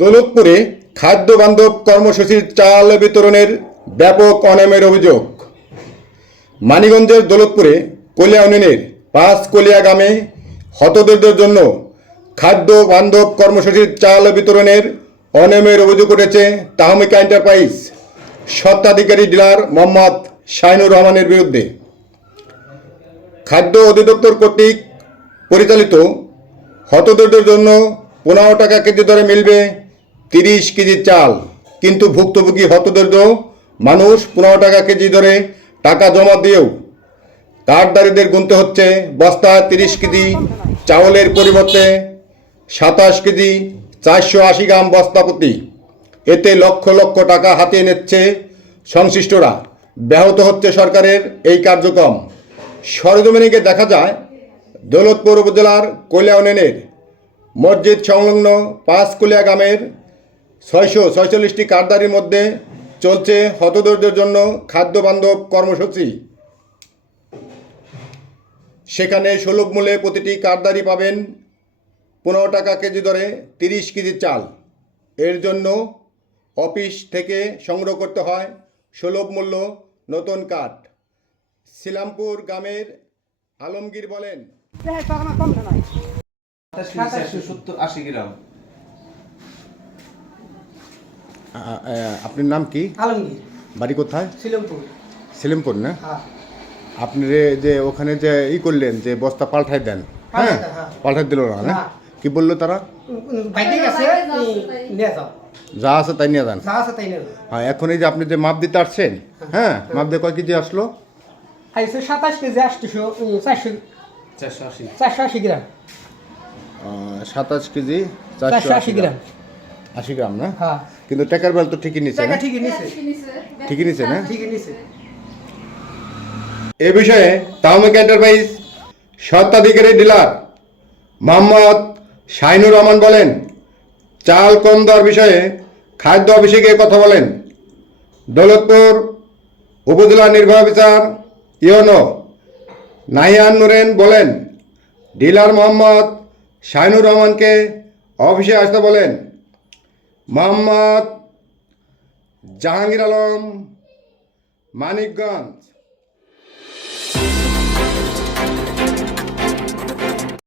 দৌলতপুরে খাদ্য বান্ধব কর্মসূচির চাল বিতরণের ব্যাপক অনিয়মের অভিযোগ। মানিকগঞ্জের দৌলতপুরে কলিয়া ইউনিয়নের 5 কলিয়া গ্রামে হতদরিদ্রদের জন্য খাদ্য বান্ধব কর্মসূচির চাল বিতরণের অনিয়মের অভিযোগ উঠেছে তাহমিকা এন্টারপ্রাইজ স্বত্বাধিকারী ডিলার মোহাম্মদ শাহিনুর রহমানের বিরুদ্ধে। খাদ্য অধিদপ্তর কর্তৃক পরিচালিত হতদরিদ্রদের জন্য 15 টাকা কেজি দরে মিলবে 30 কেজি চাল, কিন্তু ভুক্তভোগী হতদরিদ্র মানুষ 15 টাকা কেজি দরে টাকা জমা দিয়েও কার্ডধারীদের গুনতে হচ্ছে বস্তা 30 কেজি চাউলের পরিবর্তে 27 কেজি 480 গ্রাম বস্তা প্রতি। এতে লক্ষ লক্ষ টাকা হাতিয়ে নিচ্ছে সংশ্লিষ্টরা। ব্যাহত হচ্ছে সরকারের এই কার্যক্রম। সরেজমিনে গিয়ে দেখা যায় দৌলতপুর উপজেলার কলিয়া ইউনিয়নের মসজিদ সংলগ্ন 5 কলিয়া গ্রামের 646টি কার্ডধারীর মধ্যে চলছে হতদরিদ্রদের জন্য খাদ্য বান্ধব কর্মসূচি। সেখানে সুলভ মূল্যে প্রতিটি কার্ডধারী পাবেন 15 টাকা কেজি দরে 30 কেজি চাল। এর জন্য অফিস থেকে সংগ্রহ করতে হয় সুলভ মূল্য নতুন কার্ড। সিলামপুর গ্রামের আলমগীর বলেন, 70-80 গ্রাম। আপনার নাম কি? আলমগীর। বাড়ি কোথায়? সিলমপুর। সিলিমপুর না? হ্যাঁ। আপনি যে ওখানে যে করলেন যে বস্তা পাল্টাই দেন, হ্যাঁ পাল্টাই দিল না? কি বললো তারা? বাইরে গেছে নিয়ে যাও, যা আছে তাই নিয়ে যান। যা আছে তাই নিয়ে যাও। হ্যাঁ, এখন এই যে আপনি যে মাপ দিতে আসছেন, হ্যাঁ মাপ দিয়ে কয় কেজি আসলো? আইসে 27 কেজি 480 গ্রাম। 27 কেজি 480 গ্রাম। 80 গ্রাম না? হ্যাঁ। কিন্তু টাকার বেল তো ঠিকই নিচ্ছে টাকা না? ঠিকই নিছে। ঠিকই নিচ্ছে না? ঠিকই নিছে। এ বিষয়ে তাহমিকা এন্টারপ্রাইজ স্বত্বাধিকারী ডিলার মোহাম্মদ শাহিনুর রহমান বলেন, চাল কম দেওয়ার বিষয়ে খাদ্য অফিসে গিয়ে কথা বলেন। দৌলতপুর উপজেলা নির্বাহী অফিসার ইউনো নাহিয়ান নুরেন বলেন, ডিলার মোহাম্মদ শাহিনুর রহমানকে অফিসে আসতে বলেন। মোহাম্মদ জাহাঙ্গীর আলম, মানিকগঞ্জ।